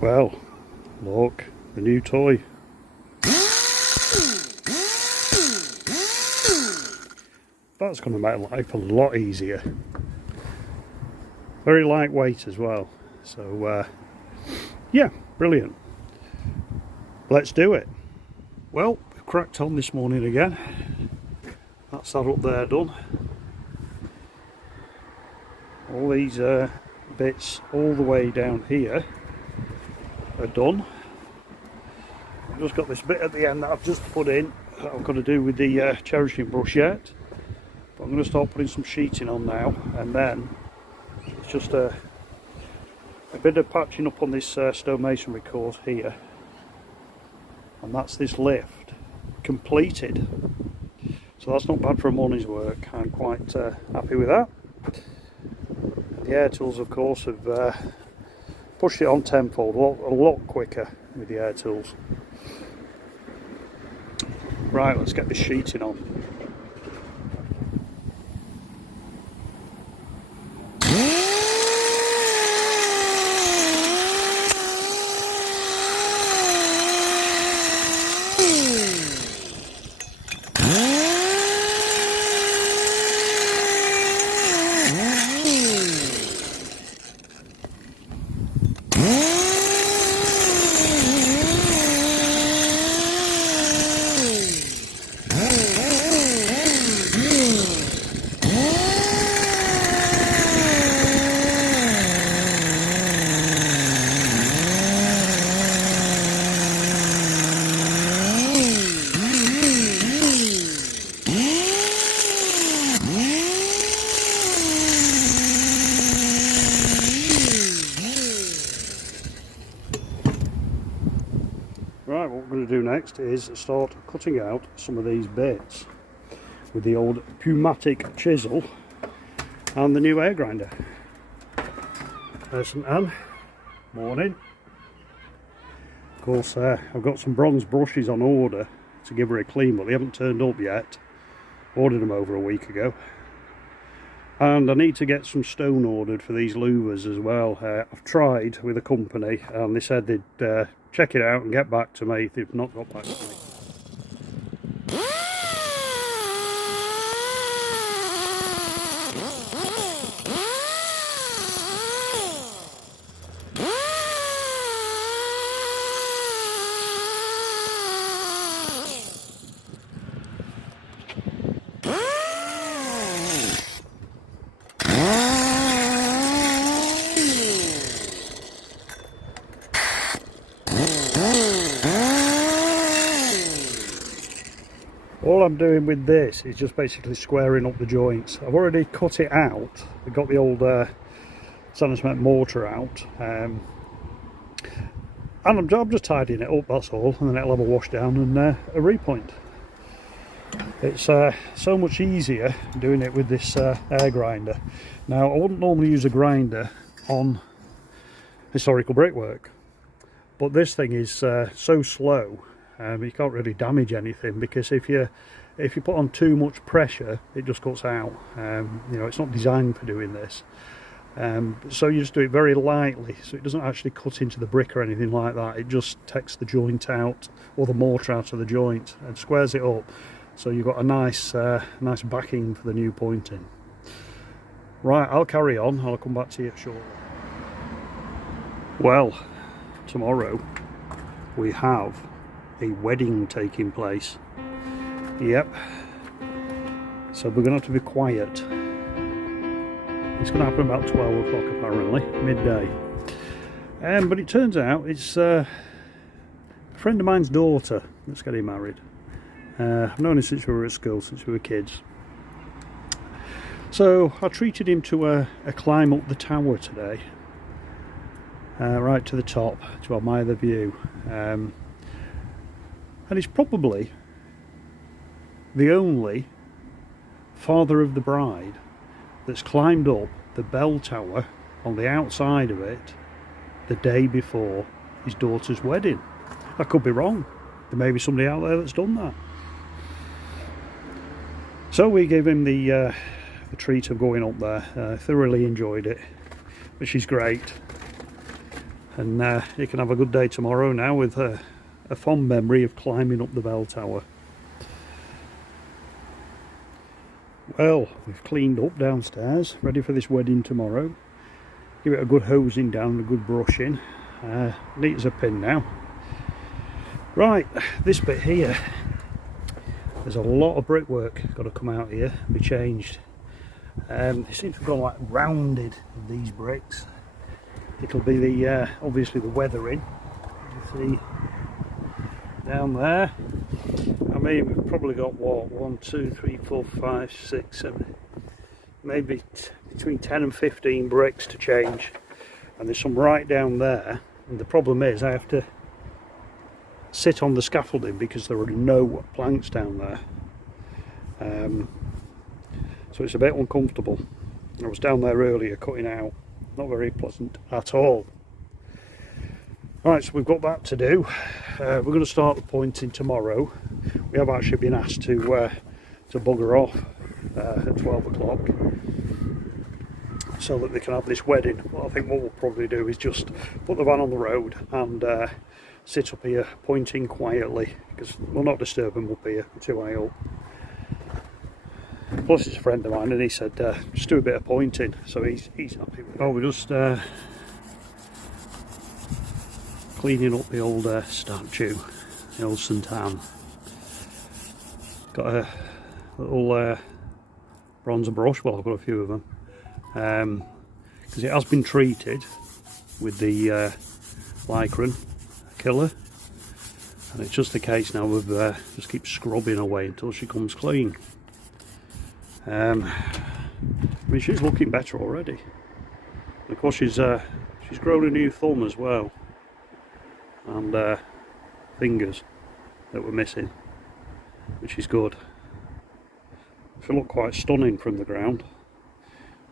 Well, look, the new toy. That's going to make life a lot easier. Very lightweight as well. So, yeah, brilliant. Let's do it. Well, we've cracked on this morning again. That's that up there done. All these bits all the way down here are done. I've just got this bit at the end that I've just put in that I've got to do with the cherishing brush yet. But I'm going to start putting some sheeting on now, and then it's just a bit of patching up on this stonemasonry course here, and that's this lift completed. So that's not bad for a morning's work. I'm quite happy with that. The air tools, of course, have pushed it on tenfold, a lot quicker with the air tools. Right, let's get this sheeting on. Right, what we're going to do next is start cutting out some of these bits with the old pneumatic chisel and the new air grinder. There's St Anne. Morning. Of course, I've got some bronze brushes on order to give her a clean, but they haven't turned up yet. Ordered them over a week ago. And I need to get some stone ordered for these louvers as well. I've tried with a company and they said they'd check it out and get back to me. They've not got back to me. All I'm doing with this is just basically squaring up the joints. I've already cut it out. I've got the old sand and cement mortar out, and I'm just tidying it up, that's all, and then it'll have a wash down and a repoint. It's so much easier doing it with this air grinder. Now, I wouldn't normally use a grinder on historical brickwork, but this thing is so slow. You can't really damage anything, because if you put on too much pressure, it just cuts out. You know, it's not designed for doing this. So you just do it very lightly, so it doesn't actually cut into the brick or anything like that. It just takes the joint out, or the mortar out of the joint, and squares it up. So you've got a nice backing for the new pointing. Right, I'll carry on. I'll come back to you shortly. Well, tomorrow we have a wedding taking place. Yep. So we're going to have to be quiet. It's going to happen about 12 o'clock apparently, midday. But it turns out it's a friend of mine's daughter that's getting married. I've known him since we were at school, since we were kids. So I treated him to a climb up the tower today. Right to the top to admire the view. And he's probably the only father of the bride that's climbed up the bell tower on the outside of it the day before his daughter's wedding. I could be wrong. There may be somebody out there that's done that. So we gave him the treat of going up there. Thoroughly enjoyed it, but she's great. and you can have a good day tomorrow now with a fond memory of climbing up the bell tower. Well, we've cleaned up downstairs, ready for this wedding tomorrow. Give it a good hosing down and a good brushing. Neat as a pin now. Right, this bit here, there's a lot of brickwork got to come out here and be changed. They seem to have gone like rounded with these bricks. It'll be the obviously the weathering. You see down there. I mean, we've probably got what, 1, 2, 3, 4, 5, 6, 7, maybe between 10 and 15 bricks to change, and there's some right down there. And the problem is I have to sit on the scaffolding because there are no planks down there, so it's a bit uncomfortable. I was down there earlier cutting out, not very pleasant at all. Right, so we've got that to do. We're going to start the pointing tomorrow. We have actually been asked to bugger off at 12 o'clock so that they can have this wedding. Well, I think what we'll probably do is just put the van on the road and sit up here pointing quietly, because we'll not disturb them up here, too high up. Plus it's a friend of mine and he said just do a bit of pointing, so he's happy with it. Oh, we're just cleaning up the old statue, the old St Anne. Got a little bronze brush, well I've got a few of them, because it has been treated with the Lycran killer, and it's just a case now of just keep scrubbing away until she comes clean. I mean, she's looking better already. And of course she's grown a new thumb as well, and fingers that were missing, which is good. She'll look quite stunning from the ground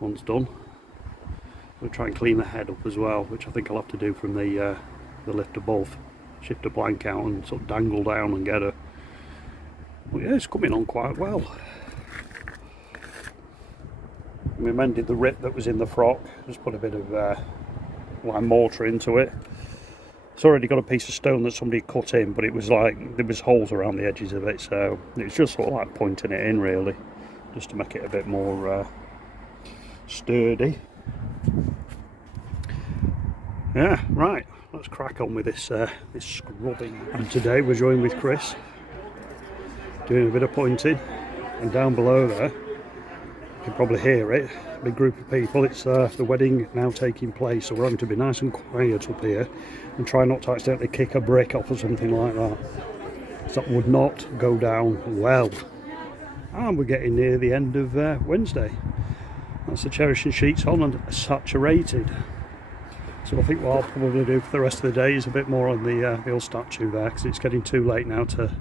once done. We'll try and clean the head up as well, which I think I'll have to do from the lift above. Shift a plank out and sort of dangle down and get her. But yeah, it's coming on quite well. We mended the rip that was in the frock, just put a bit of lime mortar into it. It's already got a piece of stone that somebody cut in, but it was like, there was holes around the edges of it, so it's just sort of like pointing it in really, just to make it a bit more sturdy. Yeah, right, let's crack on with this this scrubbing. And today we're joined with Chris, doing a bit of pointing, and down below there, you can probably hear it, big group of people. It's the wedding now taking place, so we're having to be nice and quiet up here and try not to accidentally kick a brick off or something like that. So that would not go down well. And we're getting near the end of Wednesday. That's the cherishing sheets on and saturated. So I think what I'll probably do for the rest of the day is a bit more on the old statue there, because it's getting too late now to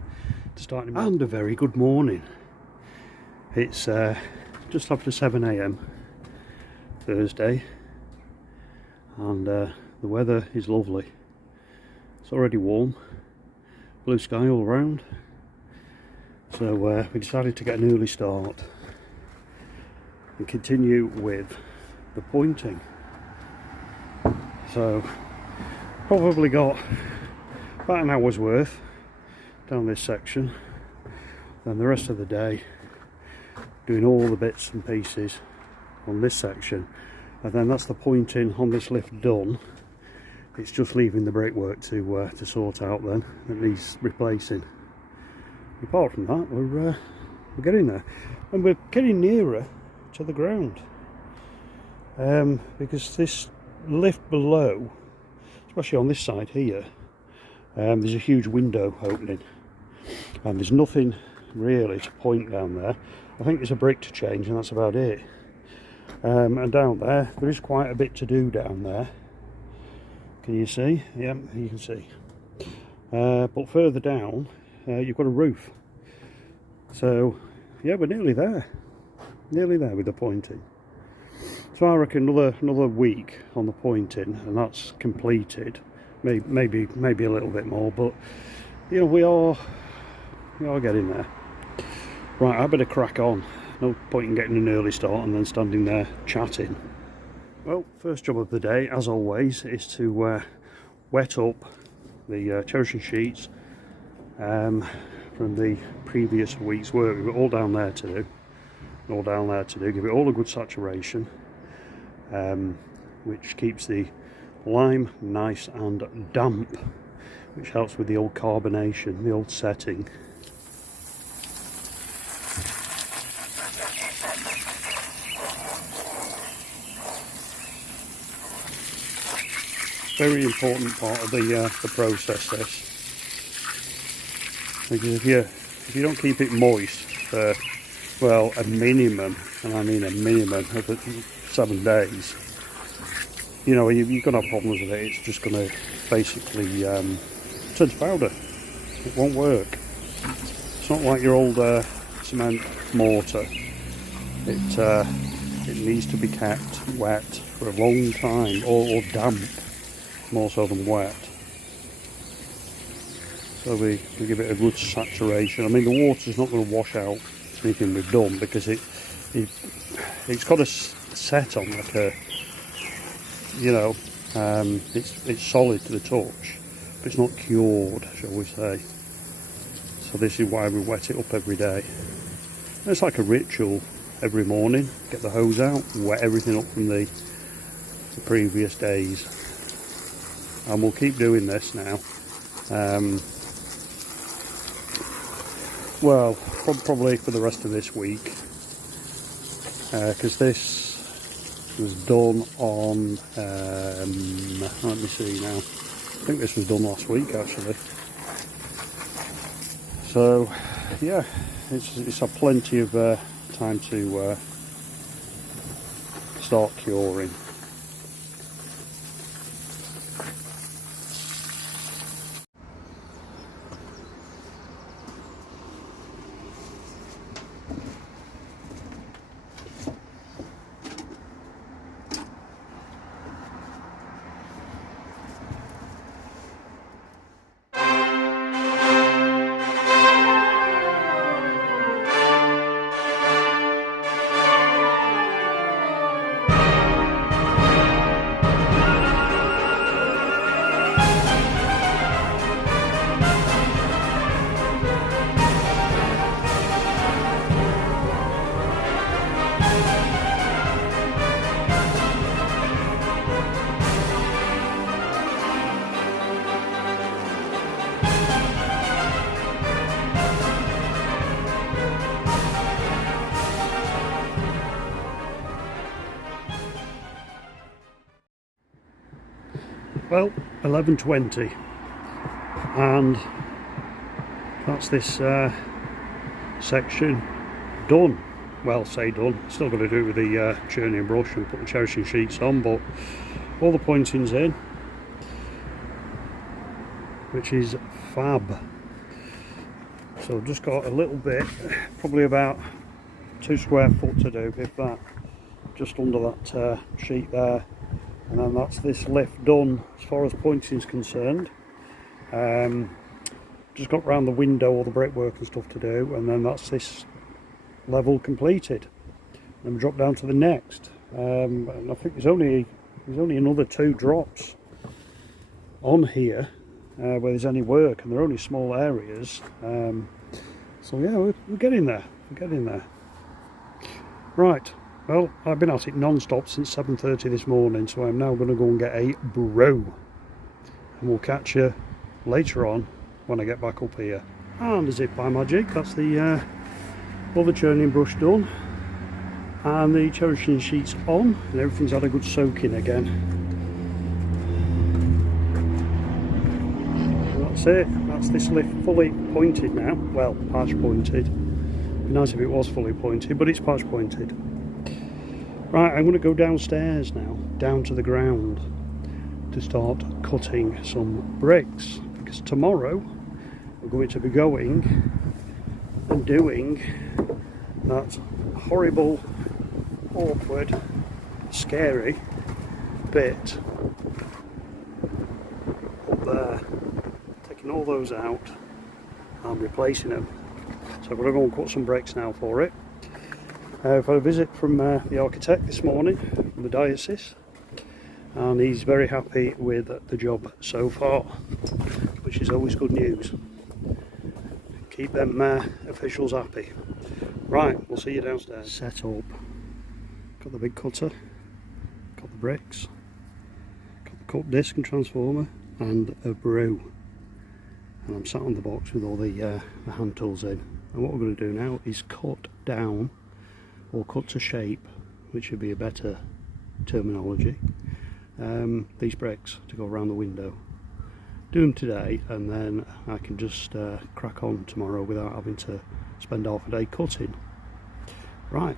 start. And a very good morning. It's just after 7 AM Thursday, and the weather is lovely. It's already warm, blue sky all around, so we decided to get an early start and continue with the pointing. So probably got about an hour's worth down this section, then the rest of the day doing all the bits and pieces on this section, and then that's the pointing on this lift done. It's just leaving the brickwork to sort out then, that needs replacing. Apart from that, we're getting there, and we're getting nearer to the ground, because this lift below, especially on this side here, there's a huge window opening, and there's nothing really to point down there. I think there's a brick to change and that's about it. And down there is quite a bit to do down there. Can you see? Yeah, you can see. But further down, you've got a roof. So yeah, we're nearly there with the pointing. So I reckon another week on the pointing and that's completed. Maybe a little bit more, but you know, we are getting there. Right, I better crack on. No point in getting an early start and then standing there chatting. Well, first job of the day, as always, is to wet up the cherishing sheets from the previous week's work. We've got all down there to do, all down there to do. Give it all a good saturation, which keeps the lime nice and damp, which helps with the old carbonation, the old setting. Very important part of the process, this, because if you don't keep it moist for, well, a minimum, and I mean a minimum of 7 days, you know, you're going to have problems with it. It's just going to basically turn to powder. It won't work. It's not like your old cement mortar. It needs to be kept wet for a long time, or damp, more so than wet. So we give it a good saturation. I mean, the water's not going to wash out anything we've done, because it's got a set on like a, you know, it's solid to the touch, but it's not cured, shall we say. So this is why we wet it up every day. And it's like a ritual. Every morning, get the hose out, wet everything up from the previous days, and we'll keep doing this now. Well, probably for the rest of this week, because this was done on, let me see now, I think this was done last week actually. So yeah, it's a plenty of time to start curing. Well, 11:20, and that's this section done. Well, say done. Still got to do it with the churning brush and put the cherishing sheets on, but all the pointing's in, which is fab. So I've just got a little bit, probably about 2 square foot to do, if that, just under that sheet there. And then that's this lift done as far as pointing is concerned. Just got round the window, all the brickwork and stuff to do, and then that's this level completed. Then we drop down to the next, and I think there's only another 2 drops on here where there's any work, and they're only small areas. So yeah, we're getting there. We're getting there. Right. Well, I've been at it non-stop since 7:30 this morning, so I'm now going to go and get a brew. And we'll catch you later on when I get back up here. And as if by magic, that's the all the churning brush done. And the cherishing sheets on, and everything's had a good soaking again. And that's it. That's this lift fully pointed now. Well, patch pointed. It'd be nice if it was fully pointed, but it's patch pointed. Right, I'm going to go downstairs now, down to the ground, to start cutting some bricks, because tomorrow we're going to be going and doing that horrible, awkward, scary bit up there, taking all those out and replacing them. So we're going to go and cut some bricks now for it. I've had a visit from the architect this morning from the diocese, and he's very happy with the job so far, which is always good news. Keep them officials happy. Right, we'll see you downstairs. Set up. Got the big cutter, got the bricks, got the cut disc and transformer, and a brew. And I'm sat on the box with all the hand tools in. And what we're going to do now is cut down, or cut to shape, which would be a better terminology, these bricks to go around the window. Do them today, and then I can just crack on tomorrow without having to spend half a day cutting. Right,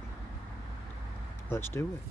let's do it.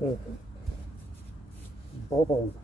Perfect. Bob on.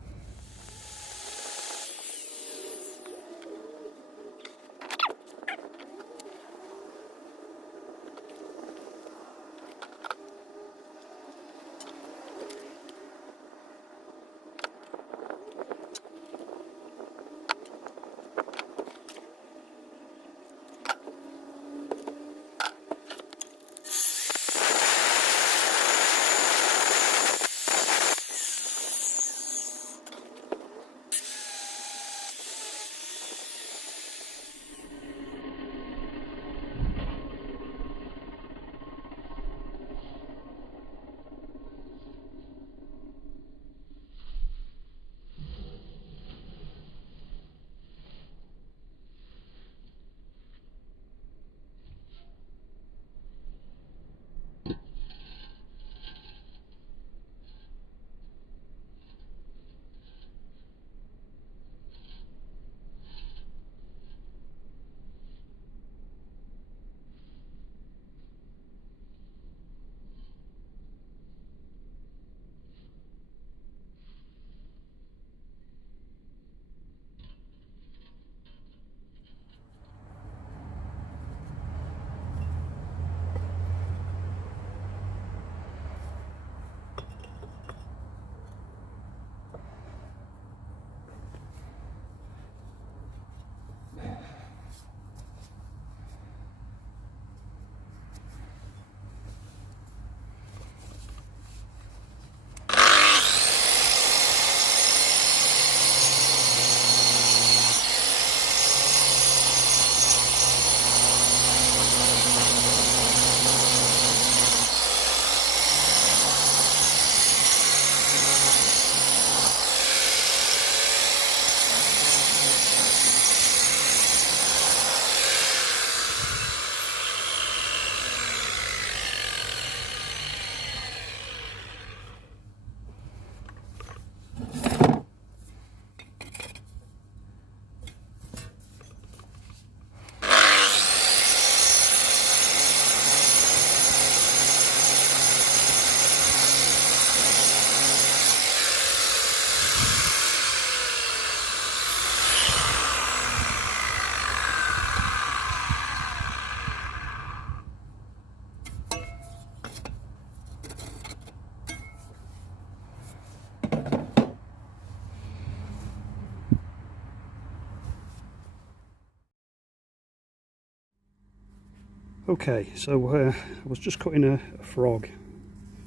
Okay, so I was just cutting a frog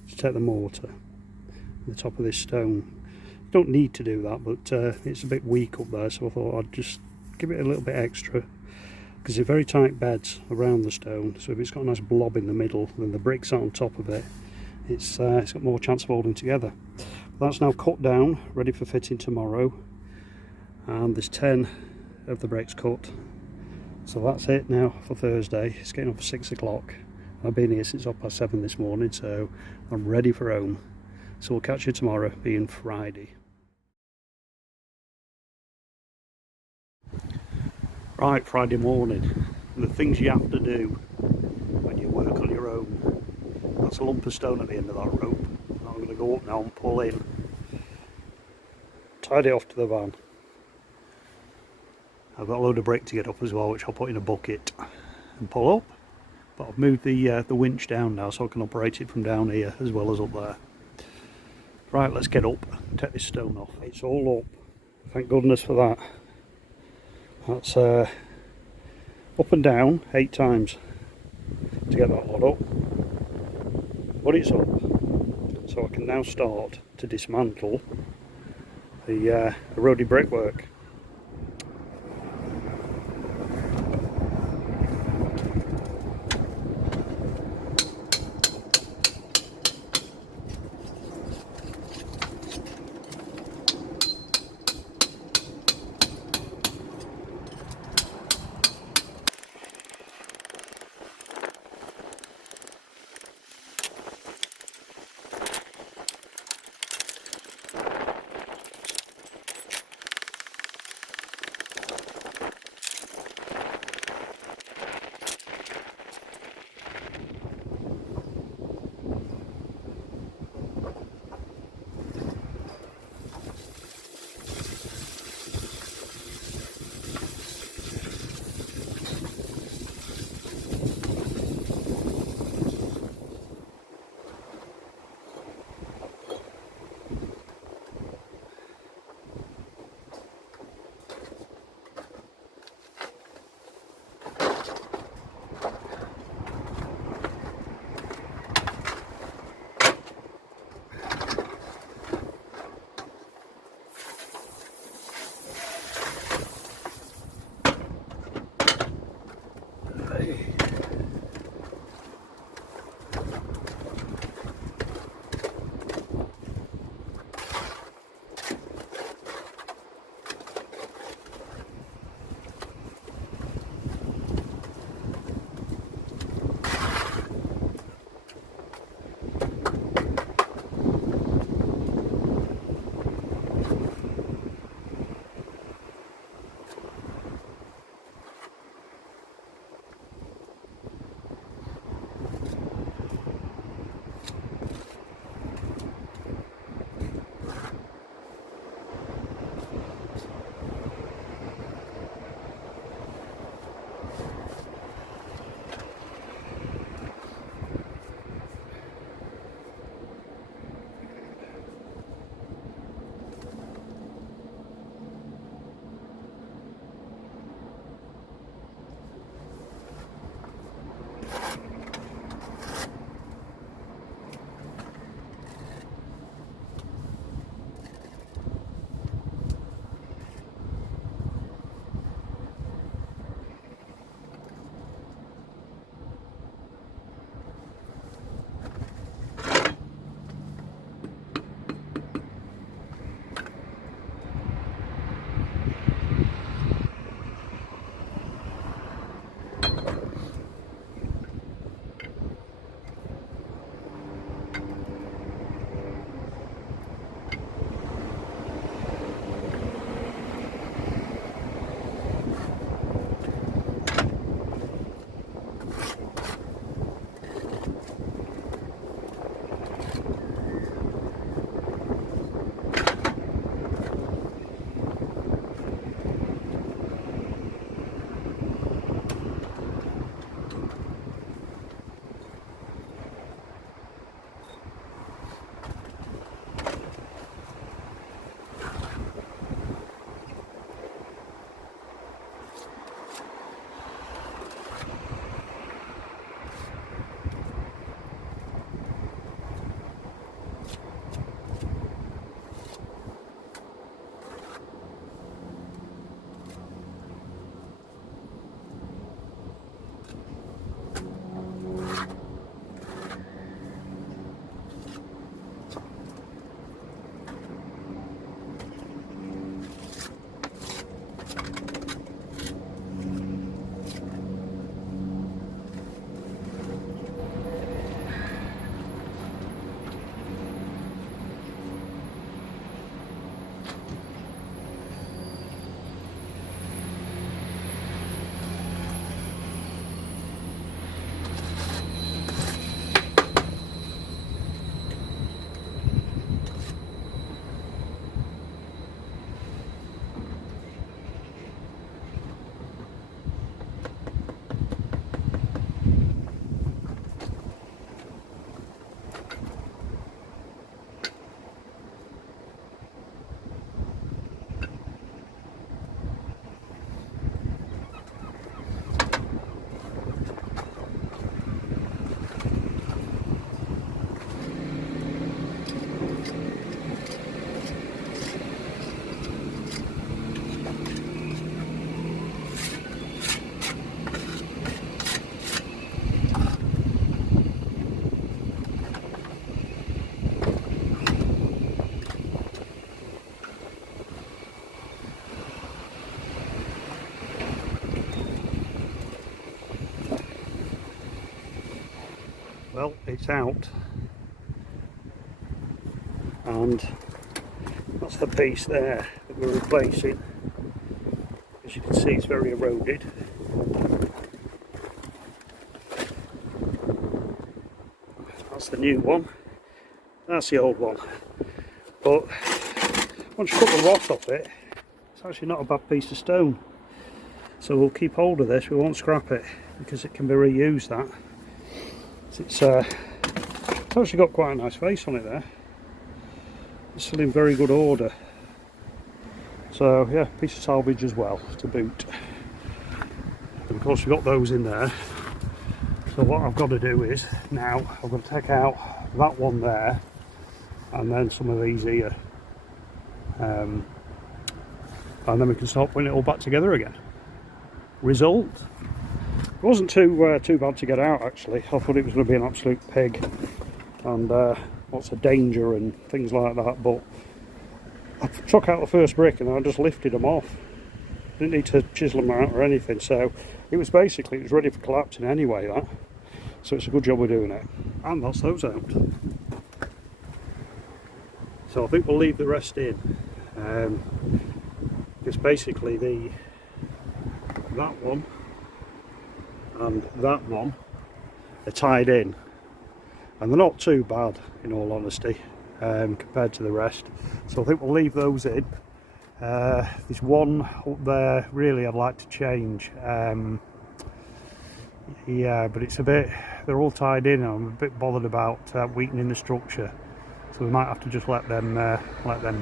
to take the mortar on the top of this stone. You don't need to do that, but it's a bit weak up there, so I thought I'd just give it a little bit extra, because they're very tight beds around the stone, so if it's got a nice blob in the middle, then the bricks are on top of it, it's got more chance of holding together. But that's now cut down, ready for fitting tomorrow, and there's 10 of the bricks cut. So that's it now for Thursday. It's getting up for 6 o'clock. I've been here since 7:30 this morning, so I'm ready for home. So we'll catch you tomorrow, being Friday. Right, Friday morning. The things you have to do when you work on your own. That's a lump of stone at the end of that rope. I'm going to go up now and pull in. Tidy it off to the van. I've got a load of brick to get up as well, which I'll put in a bucket and pull up. But I've moved the winch down now so I can operate it from down here as well as up there. Right, let's get up, take this stone off. It's all up, thank goodness for that. That's up and down 8 times to get that lot up. But it's up, so I can now start to dismantle the eroded brickwork. Well, it's out, and that's the piece there that we're replacing. As you can see, it's very eroded. That's the new one, that's the old one. But once you cut the rot off it, it's actually not a bad piece of stone. So we'll keep hold of this, we won't scrap it, because it can be reused, that. It's actually got quite a nice face on it there. It's still in very good order. So yeah, piece of salvage as well to boot. And of course we've got those in there. So what I've got to do is, now I've got to take out that one there, and then some of these here. And then we can start putting it all back together again. Result. It wasn't too bad to get out actually. I thought it was going to be an absolute pig and lots of danger and things like that, but I took out the first brick and I just lifted them off. Didn't need to chisel them out or anything, so it was ready for collapsing anyway, that. So it's a good job of doing it. And that's those out. So I think we'll leave the rest in, because basically that one and that one are tied in, and they're not too bad in all honesty compared to the rest. So I think we'll leave those in. There's one up there really I'd like to change. Yeah, but it's a bit, they're all tied in. I'm a bit bothered about weakening the structure, so we might have to just let them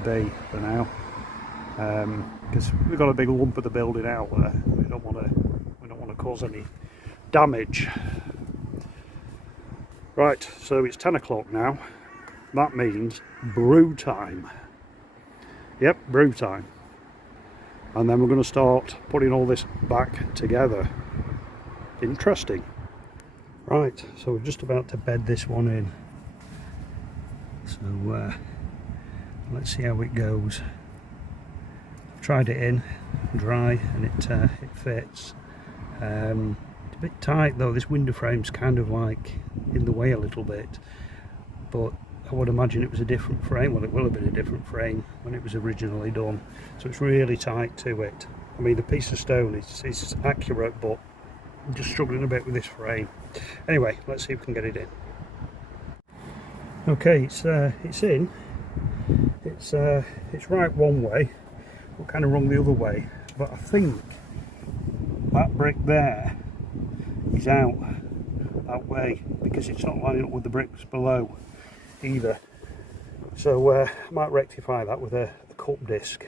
be for now, because we've got a big lump of the building out there. We don't want to cause any damage. Right, so it's 10 o'clock now. That means brew time. Yep, brew time. And then we're going to start putting all this back together. Interesting. Right, so we're just about to bed this one in. So let's see how it goes. I've tried it in dry and it fits. It's a bit tight though. This window frame's kind of like in the way a little bit, but I would imagine it was a different frame. Well, it will have been a different frame when it was originally done, so it's really tight to it. I mean, the piece of stone is accurate, but I'm just struggling a bit with this frame. Anyway, let's see if we can get it in. Okay, it's in. It's right one way, but kind of wrong the other way. But I think that brick there is out that way, because it's not lining up with the bricks below either. So I might rectify that with a cup disc.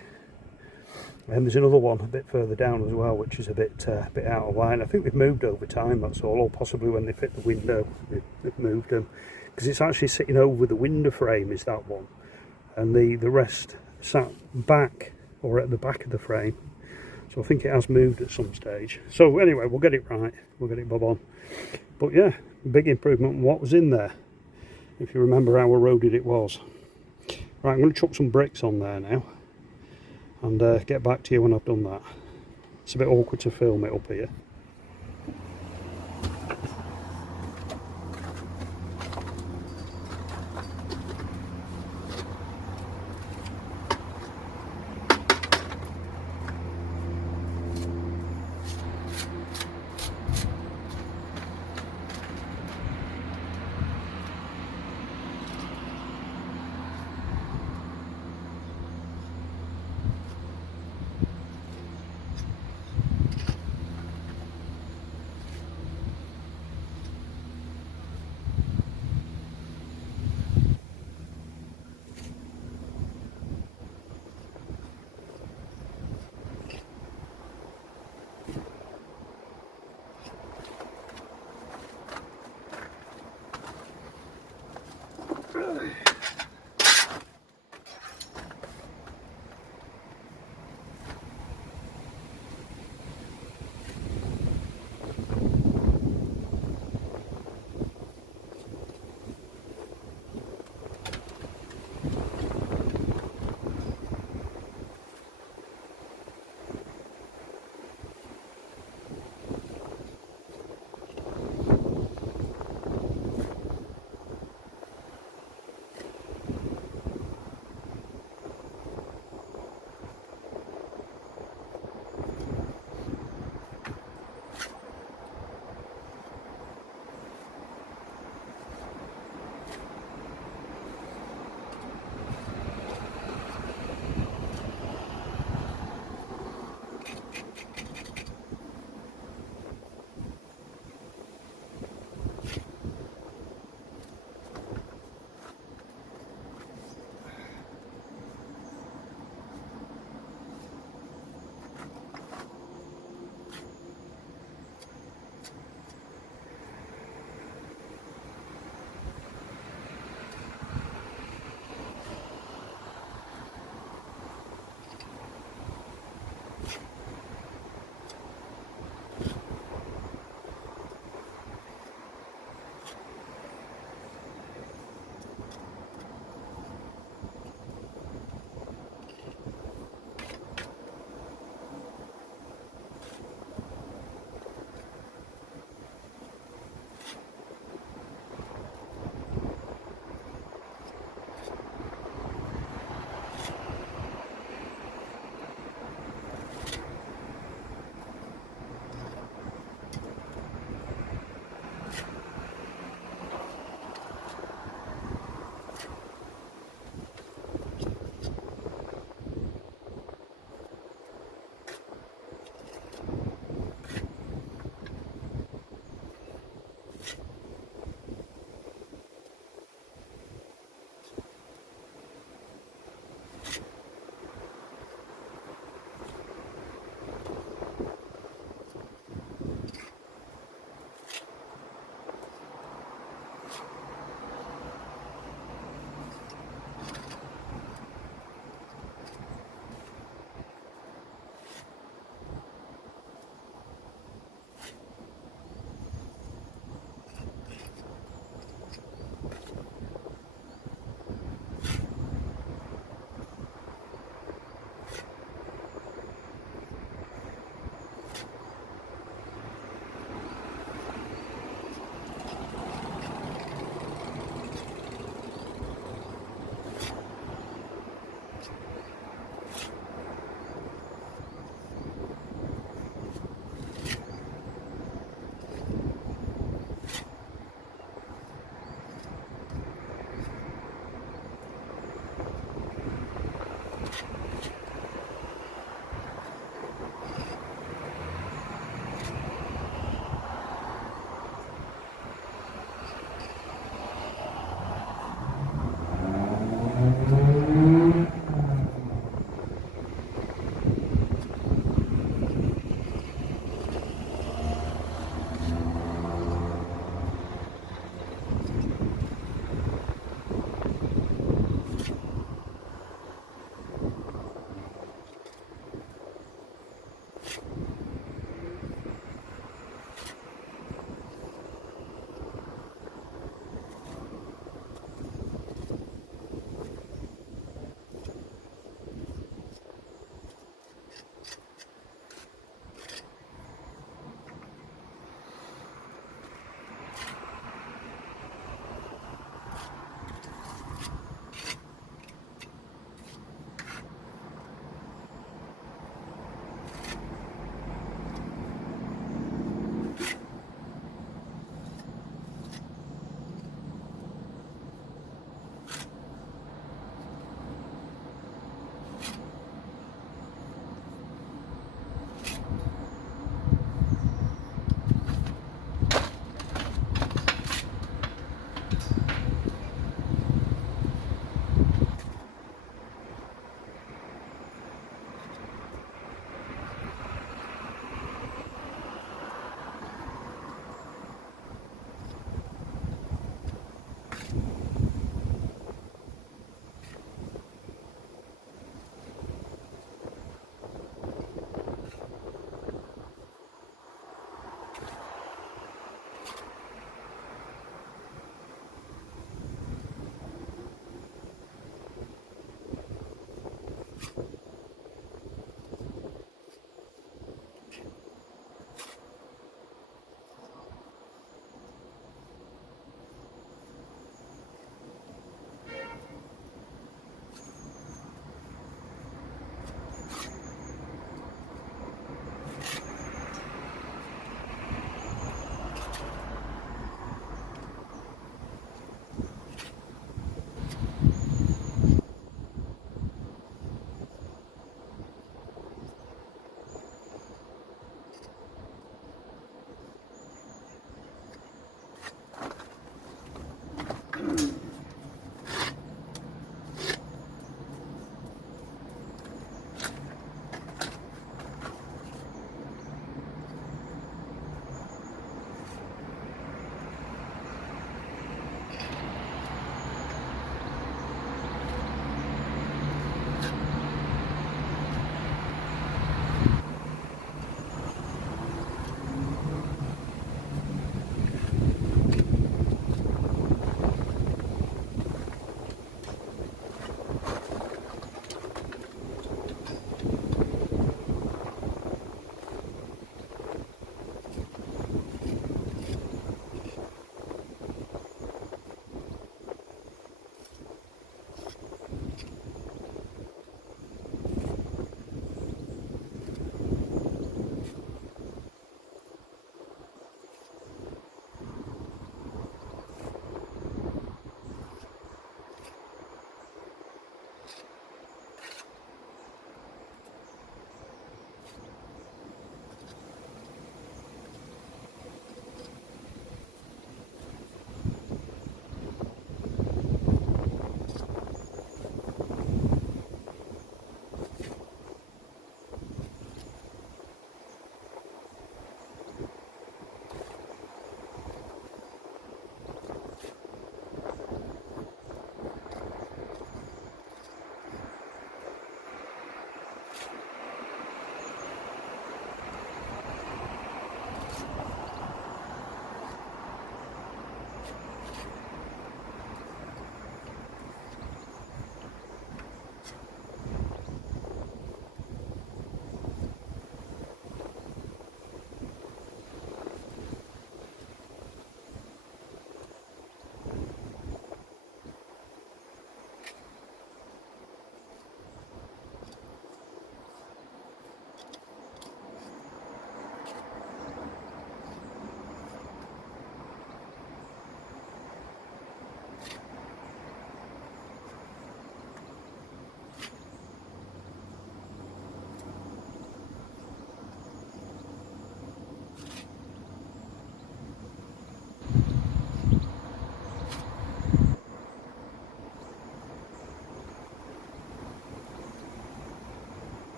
And there's another one a bit further down as well, which is a bit out of line. I think they've moved over time, that's all, or possibly when they fit the window they've moved them, because it's actually sitting over the window frame, is that one, and the rest sat back or at the back of the frame. So I think it has moved at some stage. So anyway, we'll get it right, we'll get it bob on. But yeah, big improvement on what was in there, if you remember how eroded it was. Right, I'm going to chuck some bricks on there now, and get back to you when I've done that. It's a bit awkward to film it up here.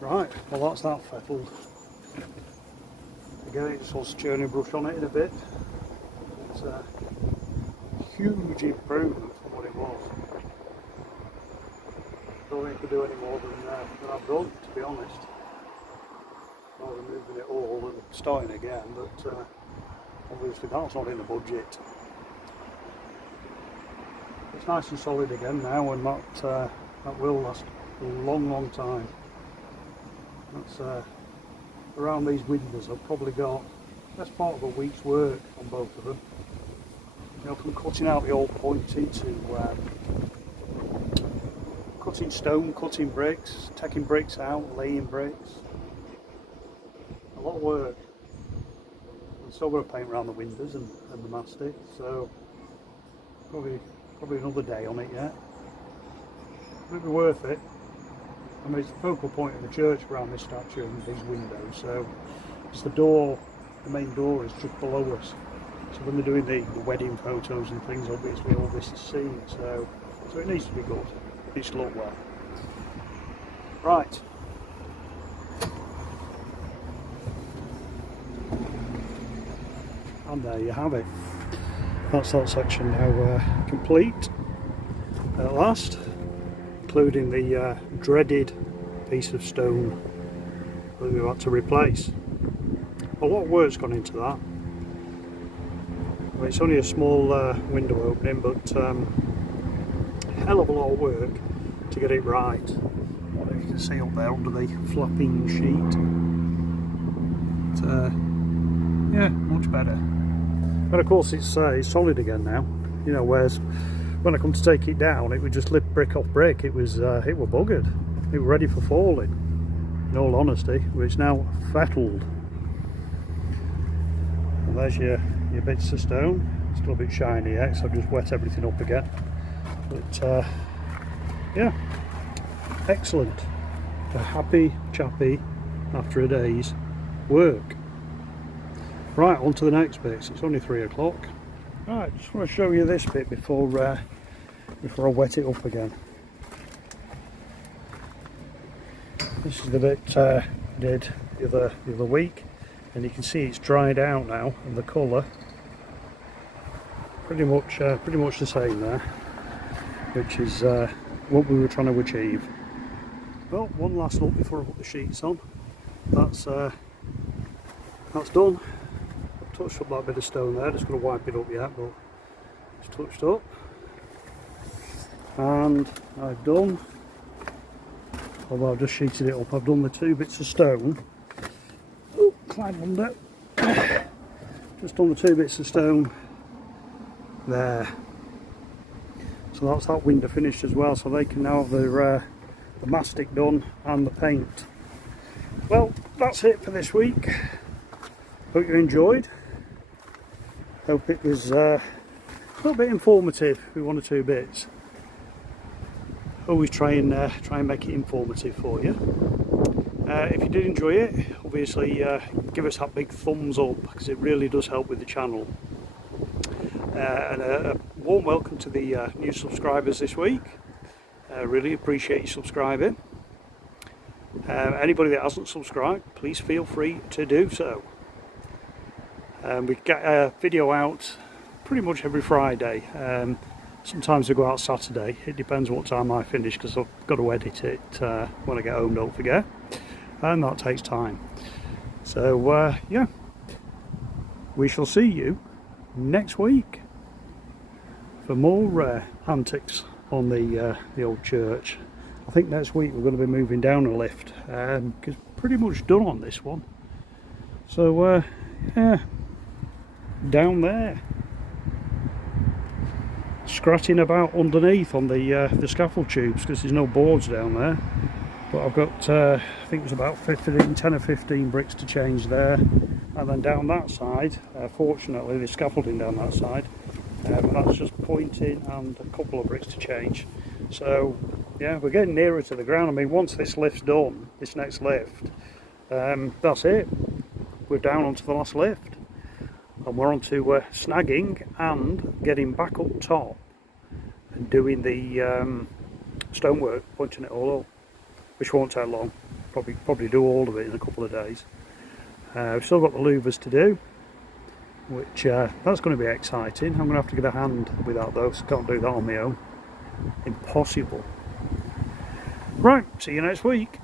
Right, well that's that fettled. Again, it just wants a churning brush on it in a bit. It's a huge improvement from what it was. Don't think I could do any more than I've done, to be honest. Rather than moving it all and starting again, but obviously that's not in the budget. It's nice and solid again now, and that will last a long time. That's around these windows I've probably got best part of a week's work on both of them. You know, from cutting out the old pointy to cutting stone, cutting bricks, taking bricks out, laying bricks. A lot of work. I'm still going to paint around the windows and the mastic, so probably another day on it yet. It'll be worth it. I mean, it's the focal point of the church around this statue and these windows, so it's the door, the main door is just below us. So when they're doing the wedding photos and things, obviously all this is seen, so it needs to be good. It needs to look well. Right. And there you have it. That's that section now complete at last, including the dreaded piece of stone that we've had to replace. A lot of work's gone into that. Well, it's only a small window opening, but hell of a lot of work to get it right. I don't know if you can see up there under the flapping sheet. But, yeah, much better. But of course it's solid again now. You know, whereas when I come to take it down, it would just lift brick off brick. It were buggered. It were ready for falling. In all honesty, it's now fettled. And there's your bits of stone. Still a bit shiny yet, so I've just wet everything up again. But yeah, excellent. A happy chappy after a day's work. Right, on to the next bits. It's only 3 o'clock. Right, just want to show you this bit before I wet it up again. This is the bit I did the other week, and you can see it's dried out now, and the colour pretty much the same there, which is what we were trying to achieve. Well, one last look before I put the sheets on. That's done. Touched up that bit of stone there, just going to wipe it up yet, but it's touched up. And I've done, although I've just sheeted it up, I've done the 2 bits of stone. Oh, climb under. Just done the 2 bits of stone there. So that's that window finished as well, so they can now have the mastic done and the paint. Well, that's it for this week. Hope you enjoyed. Hope it was a little bit informative with 1 or 2 bits. Always try and make it informative for you. If you did enjoy it, obviously give us that big thumbs up, because it really does help with the channel. And a warm welcome to the new subscribers this week. Really appreciate you subscribing. Anybody that hasn't subscribed, please feel free to do so. We get a video out pretty much every Friday. Sometimes we go out Saturday. It depends what time I finish, because I've got to edit it when I get home, don't forget. And that takes time. So yeah, we shall see you next week for more antics on the old church. I think next week we're going to be moving down a lift, because pretty much done on this one. So yeah, down there, scratching about underneath on the scaffold tubes, because there's no boards down there. But I've got I think it was about 10 or 15 bricks to change there, and then down that side, fortunately there's scaffolding down that side, but that's just pointing and a couple of bricks to change. So yeah, we're getting nearer to the ground. I mean, once this lift's done, this next lift, that's it. We're down onto the last lift, and we're on to snagging and getting back up top and doing the stonework, pointing it all up. which won't take long. Probably do all of it in a couple of days. We've still got the louvers to do, which that's going to be exciting. I'm going to have to get a hand without those. Can't do that on my own. Impossible. Right, see you next week.